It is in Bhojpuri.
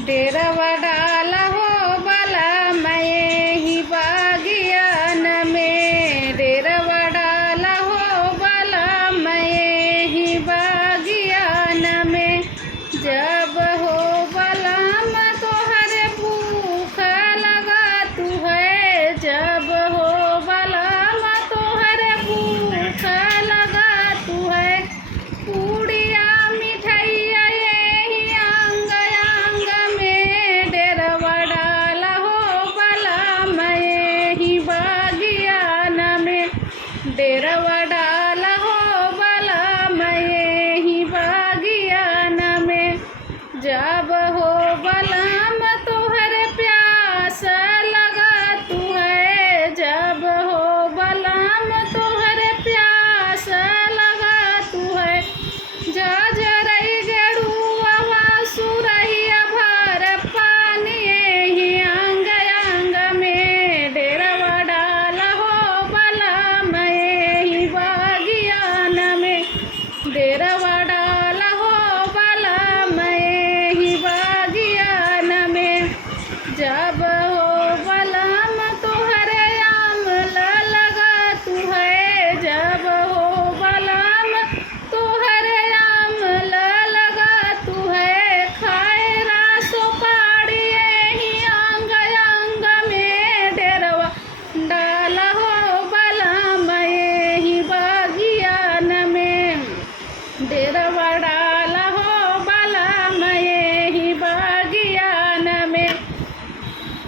डेरवा डाला हो बाला मैं ही बागियान में। डेरवा डाला हो बाला मैं ही बागियान में। जब हो बलम तोहर भूख लगा तू है। जब हो बलम तोहर भूख लगा तू है। पूड़िया मिठाइया यही अंग अंग में। डेरवा डाला हो बलम यही बागियान में। डेरवा डाला हो बलम यही बागियान में। जब हो बलम